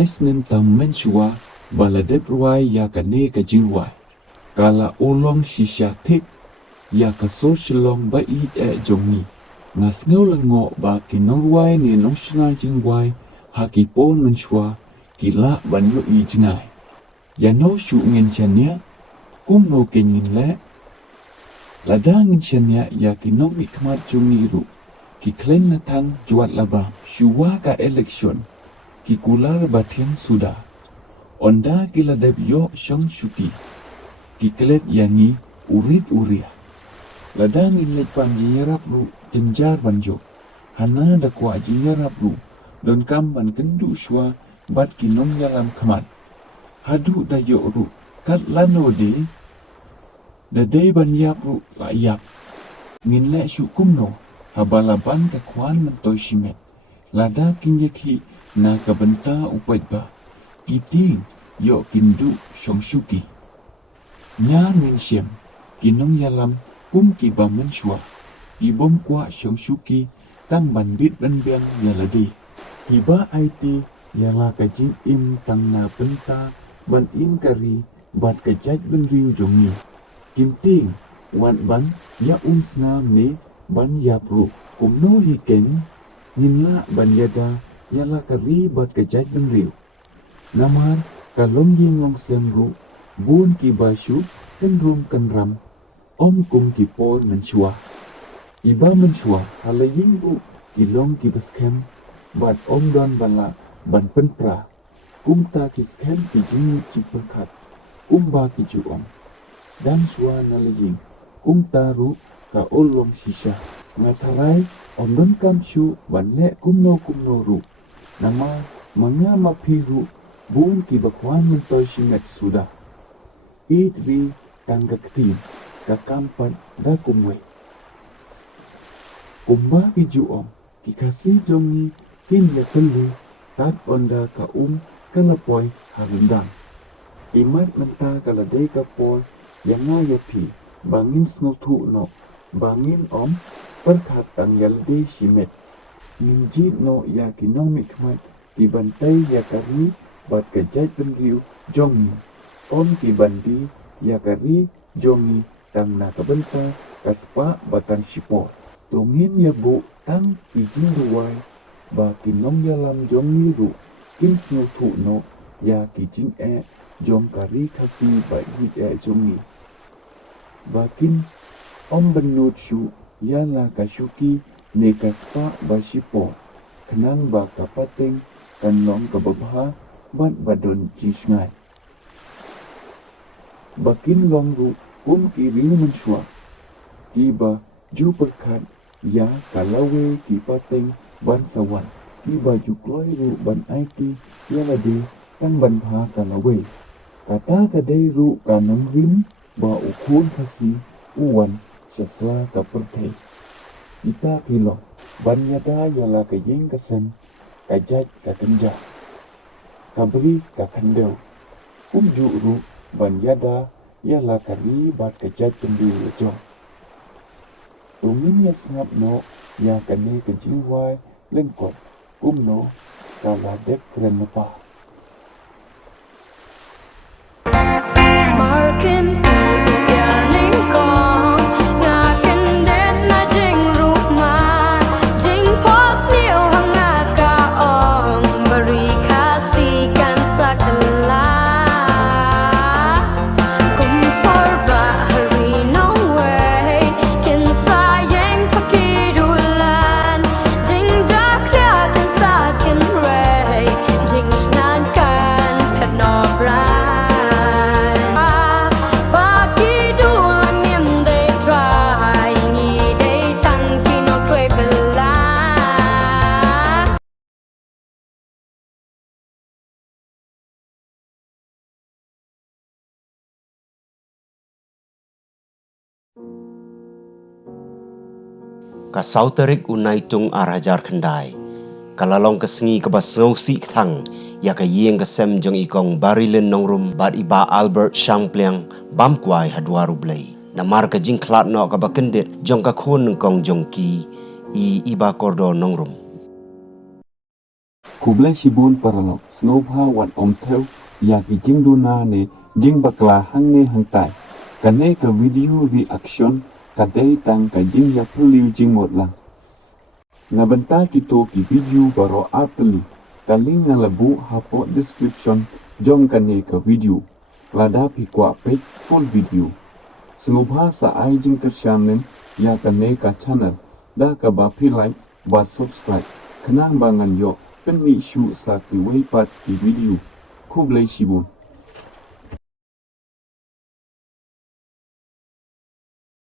laisnin tam menshua baladep ruai ya kane ka jinwai kala olong shisha tik ya ka socialong ba i jongi ngas ngau lengo ba kinong ruai ni nong shna jingwai haki pon menshua kila banyo i jingai ya no shu ngin chania kum no kenin le ladang ngin chania ya kinong ikmat jongi ru ki klen natang juat laba shuwa ka election ki kular batien sudah onda kila deb yo shong shuki ki klet yangi urit uria ladang in pan jinyarap ru jenjar banjo hana da kwa jinyarap ru don kam ban kendu shwa bat kinom yalam kamat hadu da yo ru kat lano de da de ban yap ru la yap min le shukum no habalaban ka kwan mentoy shimet lada kinyaki na kabenta upait ba kiting yo kindu shongshuki nya min shem kinong yalam kum ki ba menshwa ibom kwa shongshuki tang ban bit ban biang yaladi hiba it yala ka jin im tang na penta ban in kari bat ka jaj ban riu jongi kinting wan ban ya sna me ban yapru kumno hiken ninla ban yada yala kari bat kejaj ban riu namar kalong yin long semru bun ki bashu kan rum kan ram om kum ki pon menshua iba menshua hala yin ru ki long ki baskem bat om don bala ban pentra kum ta ki skem ki jing ki perkat ba ki juom sedang shua nalajing kum taru ka olong shisha ngatarai ondon kamshu banle kumno ru nama manga mapiru bun ki bakwan mentoy shimet sudah itri tanggaktin ka kampan da kumwe kumba ki juom ki kasi jongi kin ya kelu tat onda ka kalapoy harundang imat menta kalade kapoy yanga yapi bangin snotu no bangin om perkat tang yalde shimet minjit no ya kinong mikmat dibantai ya kari bat kejat penriu jongi om ki bandi ya kari jongi tang na kabenta kaspa batang shipor tongin ya bu tang kijing ruwai ba kinong yalam jongi ru kin snutu no ya kijing jong kari kasi ba hi jongi bakin om benut shu yala kashuki ne kaspa bashipo kenang ba kapateng kanong kababha bat badon jisngai bakin long ru kiri menshua kiba ju perkat ya kalawe ki pateng ban sawan kiba ju kloi ru ban it yala de tang ban pha kalawe kata kadai ru kanang rim ba ukun kasi uwan sesla kaperte kita kilo banyada yala kajing kasem kajat kakenja kabri kakandeu ru banyada yala kari bat kajat pendu jong tungin ya sengap no ya kane kejingwai lengkot no kala dek keren lepa ka sauterik unai tung arajar kendai kalalong kesengi ke basngau si thang ya ka yeng ke sem jong ikong barilin nongrum bat iba Albert Shampliang bamkwai hadwaru blai namar ka jing klat no ka bakendit jong ka khon kong jong ki i iba kordo nongrum Kublai sibun paralok snobha wat omtheu ya ki jingduna ne jing bakla hangne hangtai kane ka video reaction kadai tang ka jing ya peliu jing mot lang ngabenta kito ki video baro atli kaling ngalabu hapo description jom kane ka video lada pi kwa page full video snobha sa ai jing ka channel ya kane ka channel da ka ba pi like ba subscribe kenang bangan yo pen mi shu sa ki wei pat ki video Kublai sibun